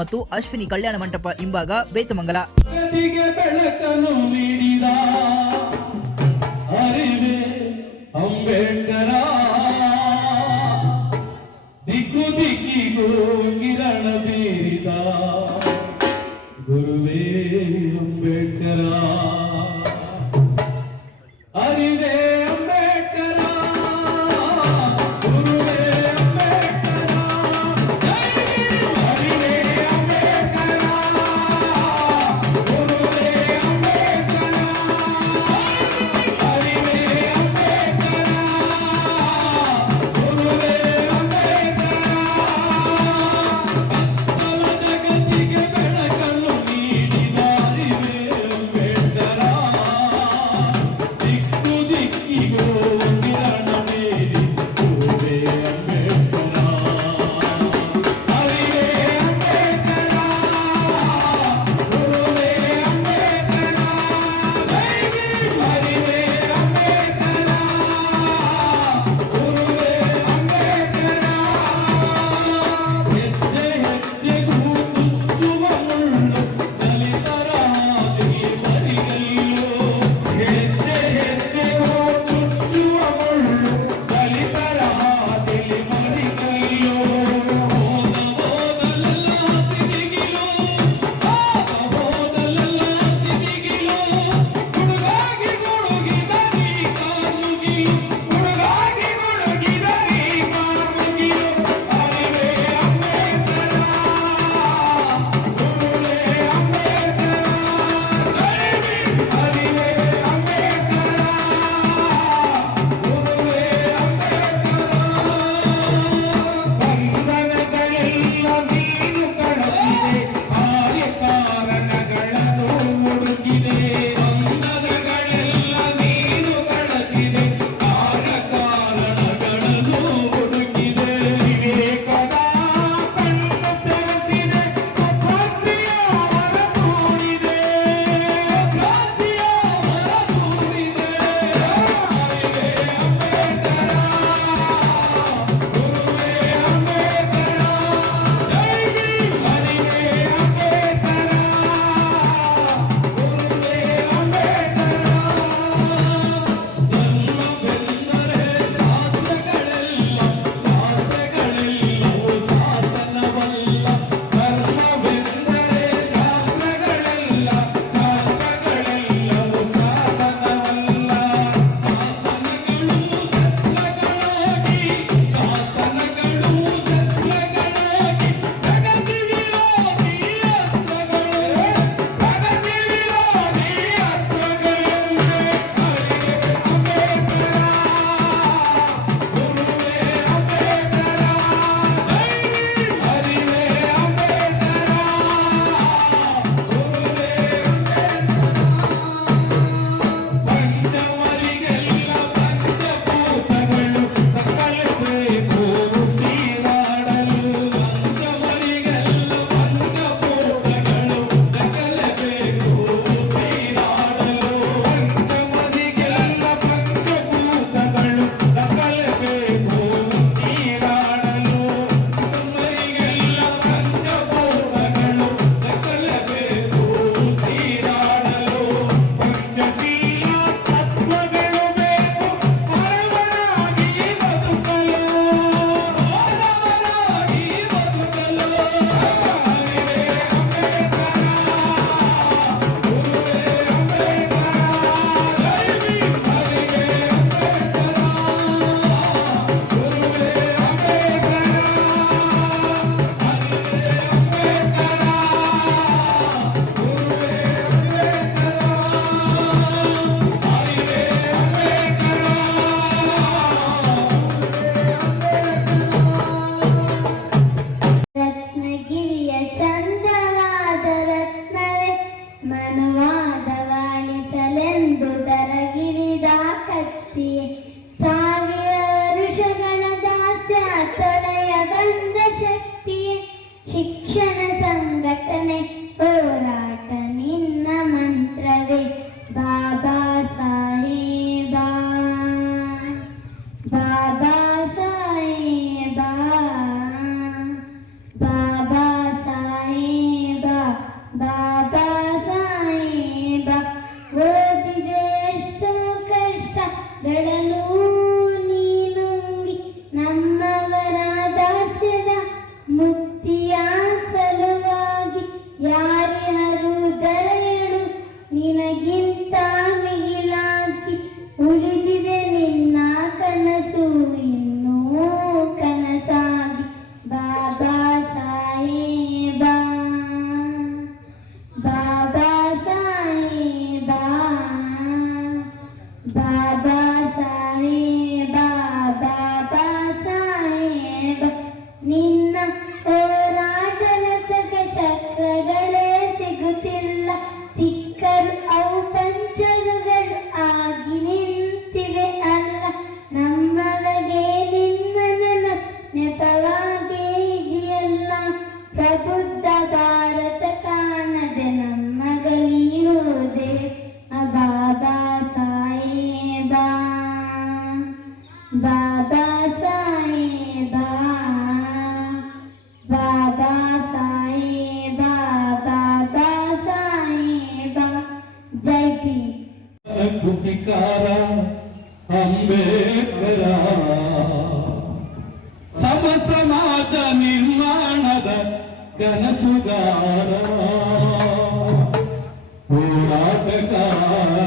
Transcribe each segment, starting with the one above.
ಮತ್ತು ಅಶ್ವಿನಿ ಕಲ್ಯಾಣ ಮಂಟಪ ಹಿಂಭಾಗ ಬೇತಮಂಗಲ. ದಿಕ್ಕು ದಿಕ್ಕಿಗೂ ಕಿರಣ ಬೀರಿದ ತೊರೆಯ ಬಂದ ಶಕ್ತಿಯ ಶಿಕ್ಷಣ ಸಂಘಟನೆ ಓ oh, oh.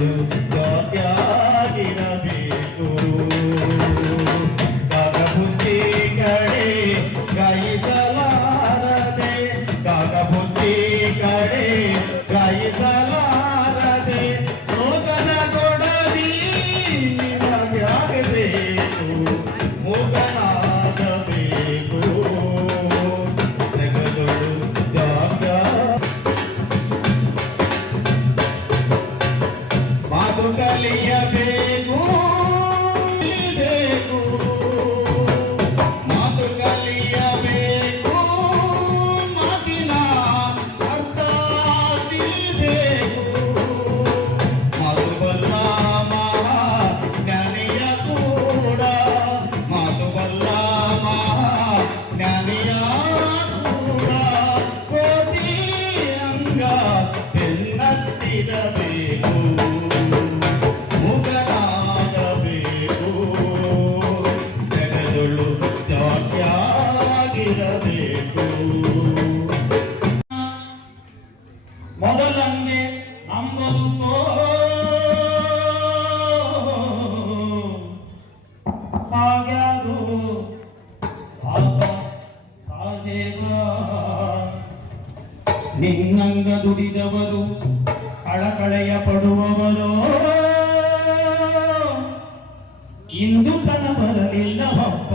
you. ನಿನ್ನಂಗ ದುಡಿದವರು ಕಳಕಳೆಯ ಪಡುವವರು. ಇಂದು ತನ ಬರಲಿಲ್ಲವಪ್ಪ